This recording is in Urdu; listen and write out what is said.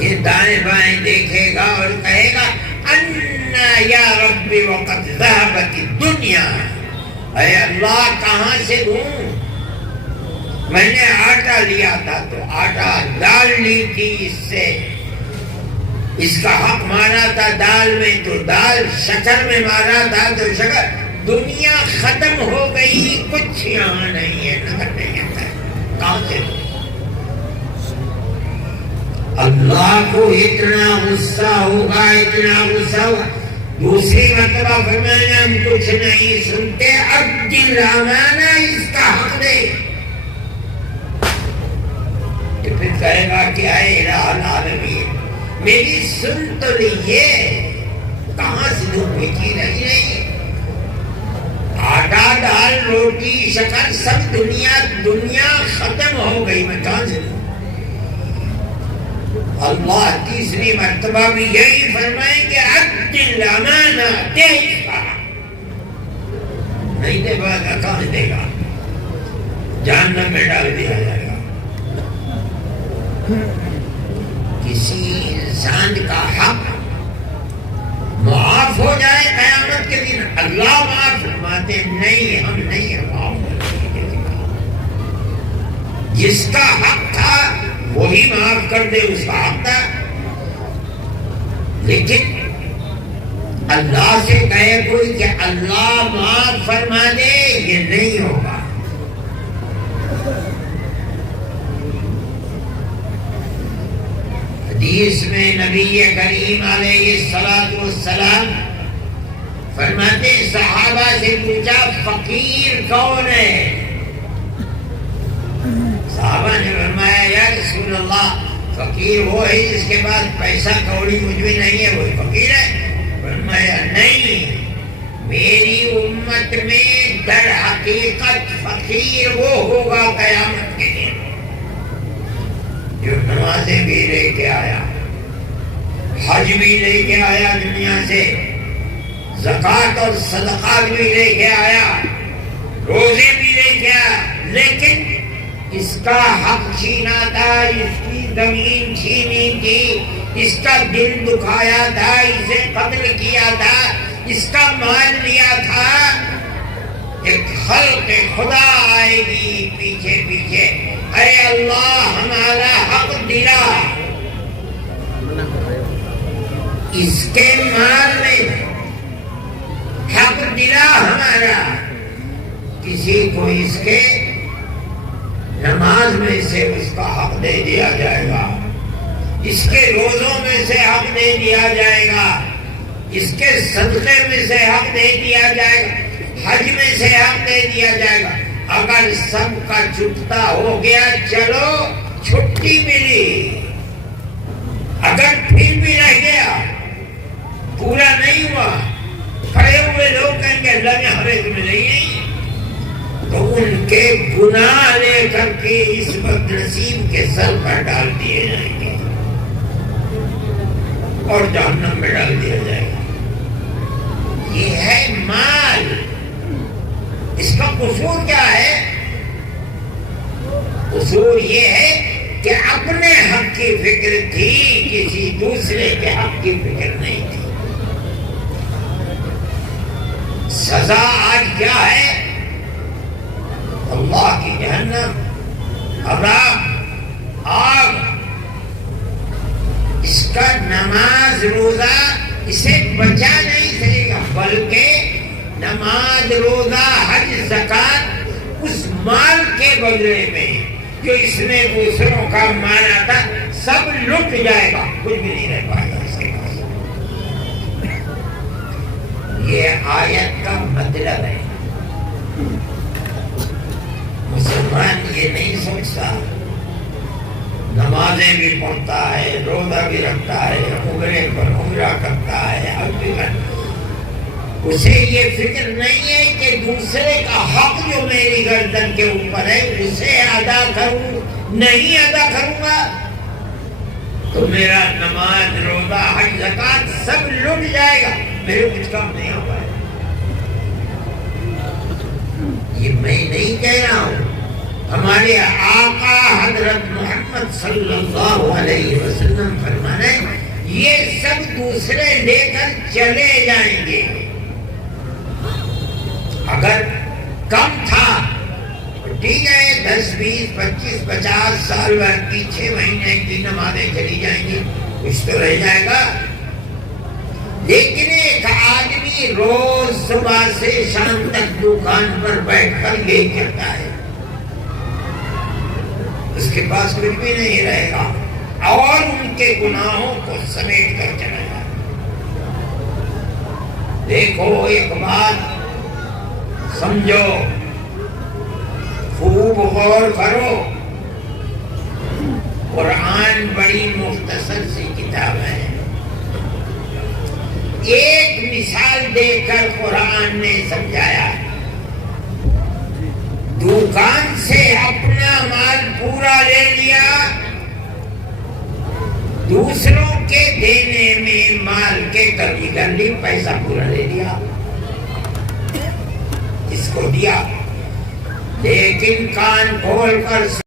یہ دائیں بائیں دیکھے گا اور کہے گا انا یا ربی وقد ذهبت الدنیا، اے اللہ کہاں سے دوں؟ میں نے آٹا لیا تھا تو آٹا دال لی تھی، اس سے اس کا حق مارا تھا دال میں تو دال، شکر میں مارا تھا تو شکر، دنیا ختم ہو گئی، کچھ یہاں نہیں ہے، نظر نہیں آتا ہے، کہاں سے دوں؟ اللہ کو اتنا غصہ ہوگا، اتنا غصہ ہوگا، دوسری مرتبہ فرمایا ہم کچھ نہیں سنتے، اب دل امانہ اس کا حق دے، تو پھر کہے گا کہ اے الہ العالمین میری سن تو لیجیے، کہاں سے دوں؟ بیٹی نہیں، آٹا دال روٹی شکر سب دنیا ختم ہو گئی، میں کہاں سے دوں؟ اللہ تیسری مرتبہ بھی یہی فرمائیں کہ عد الامانہ، دے اس کا، نہیں دے گا کہاں دے گا؟ جہنم میں ڈال دیا جائے گا۔ کسی انسان کا حق معاف ہو جائے قیامت کے دن، اللہ معاف فرماتے نہیں، ہم نہیں معاف کرتے، جس کا حق تھا وہی معاف کر دے، اس کا حق تھا، لیکن اللہ سے کہے کوئی کہ اللہ معاف فرما دے، یہ نہیں ہوگا۔ حدیث میں نبی کریم علیہ السلام فرماتے، صحابہ سے پوچھا فقیر کون ہے؟ صحابہ نے فرمایا یا رسول اللہ فقیر وہ ہے جس کے پاس پیسہ کوڑی مجھ میں نہیں ہے، وہی فقیر ہے؟ فرمایا نہیں، میری امت میں در حقیقت فقیر وہ ہوگا قیامت کے دن جو نمازیں بھی لے کے آیا، حج بھی لے کے آیا دنیا سے، زکوٰۃ اور صدقات بھی لے کے آیا، روزے بھی لے کے آیا، لیکن اس کا حق چھینا تھا، اس کی زمین چھینی تھی، اس کا دل دکھایا تھا، اسے قتل کیا تھا، اس کا مال لیا تھا، ایک خلق خدا آئے گی پیچھے پیچھے، اے اللہ ہمارا حق دلا، اس کے مال میں حق دلا ہمارا، کسی کو اس کے نماز میں سے اس کا حق دے دیا جائے گا، اس کے روزوں میں سے حق دے دیا جائے گا، اس کے صدقے میں سے حق دے دیا جائے گا، حج میں سے حق دے دیا جائے گا۔ اگر سب کا چھٹتا ہو گیا چلو چھٹی ملی، اگر پھر بھی رہ گیا پورا نہیں ہوا، کھڑے ہوئے لوگ کہیں گے اللہ نے ہمیں تمہیں نہیں، تو ان کے گناہ لے کر کے اس بد نصیب کے سر پر ڈال دیے جائیں گے اور جہنم میں ڈال دیا جائے گا۔ یہ ہے مال، اس کا قصور کیا ہے؟ قصور یہ ہے کہ اپنے حق کی فکر تھی، کسی دوسرے کے حق کی فکر نہیں تھی۔ سزا آج کیا ہے؟ اللہ کی جہنم، عذاب، آگ۔ اس کا نماز روزہ اسے بچا نہیں سکے گا، بلکہ نماز روزہ حج زکوٰۃ اس مال کے بدلے میں جو اس نے دوسروں کا مانا تھا سب لٹ جائے گا، کچھ بھی نہیں رہ پائے گا اس کے پاس۔ یہ آیت کا مطلب ہے۔ مسلمان یہ نہیں سوچتا، نمازیں بھی پڑھتا ہے، روزہ بھی رکھتا ہے، عمرے پر عمرہ کرتا ہے، حج بھی کرتا ہے، اسے یہ فکر نہیں ہے کہ دوسرے کا حق جو میری گردن کے اوپر ہے اسے ادا کروں، نہیں ادا کروں گا تو میرا نماز روزہ حج زکوٰۃ سب لٹ جائے گا، میرے کچھ کام نہیں ہو پائے۔ یہ میں نہیں کہہ رہا ہوں، ہمارے آقا حضرت محمد صلی اللہ علیہ وسلم فرماتے چلے جائیں گے. اگر کم تھا تو ٹھیک ہے 10 20 25 50 سال بعد کی 6 مہینے کی نمازیں چلی جائیں گی, کچھ تو رہ جائے گا. لیکن ایک آدمی روز صبح سے شام تک دکان پر بیٹھ کر یہ کرتا ہے, اس کے پاس کچھ بھی نہیں رہے گا اور ان کے گناہوں کو سمیٹ کر چلا جائے. دیکھو ایک بات سمجھو, خوب غور کرو, قرآن بڑی مختصر سی کتاب ہے. ایک مثال دے کر قرآن نے سمجھایا, دکان سے اپنا مال پورا لے لیا, دوسروں کے دینے میں مال کے کمی کر لی, پیسہ پورا لے لیا, اس کو دیا, لیکن کان کھول کر